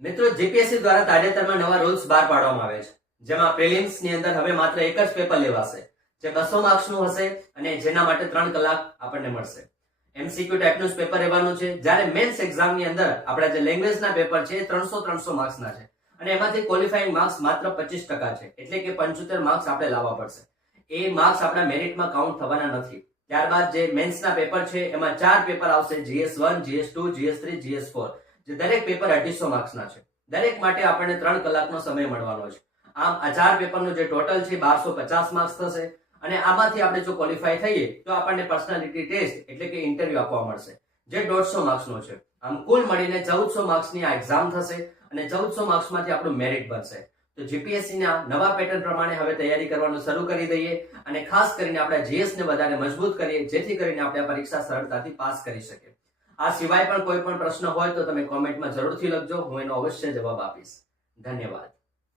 મિત્રો, જીપીએસસી દ્વારા તાજેતરમાં નવા રૂલ્સ બહાર પાડવામાં આવે છે, જેમાં પ્રિલિમ્સ ની અંદર હવે માત્ર એક જ પેપર લેવાશે, જે 200 માર્ક્સનું હશે અને જેના માટે 3 કલાક આપણને મળશે. એમસીક્યુ ટાઈપનું પેપર રહેવાનું છે, જ્યારે મેન્સ એક્ઝામ ની અંદર આપણા જે લેંગ્વેજના પેપર છે એ 300 માર્ક્સના છે અને એમાંથી ક્વોલિફાઈંગ માર્ક્સ માત્ર 25% છે, એટલે કે 75 માર્ક્સ આપણે લાવવા પડશે. એ માર્ક્સ આપણા મેરિટમાં કાઉન્ટ થવાના નથી. ત્યારબાદ જે મેન્સના પેપર છે એમાં 4 પેપર આવશે, GS1, GS2, GS3, GS4, જે દરેક પેપર 250 માર્ક્સના છે. દરેક માટે આપણને 3 કલાકનો સમય મળવાનો છે. આમ આ 4 પેપરનું જે ટોટલ છે 1250 માર્ક્સ થશે અને આમાંથી આપણે જો ક્વોલિફાય થઈએ તો આપણને પર્સનાલિટી ટેસ્ટ એટલે કે ઇન્ટરવ્યુ આપવા મળશે, જે 150 માર્ક્સનો છે. આમ કુલ મળીને 1400 માર્ક્સની આ એક્ઝામ થશે અને 1400 માર્ક્સમાંથી આપણું મેરિટ બનશે. તો જીપીએસસી ના નવા પેટર્ન પ્રમાણે હવે તૈયારી કરવાનું શરૂ કરી દઈએ અને ખાસ કરીને આપણે જીએસ ને વધારે મજબૂત કરીએ, જેથી કરીને આપણે આ પરીક્ષા સરળતાથી પાસ કરી શકીએ. આ સિવાય પણ કોઈ પણ પ્રશ્ન હોય તો તમે કોમેન્ટમાં જરૂરથી લખજો, હું એનો અવશ્ય જવાબ આપીશ. ધન્યવાદ.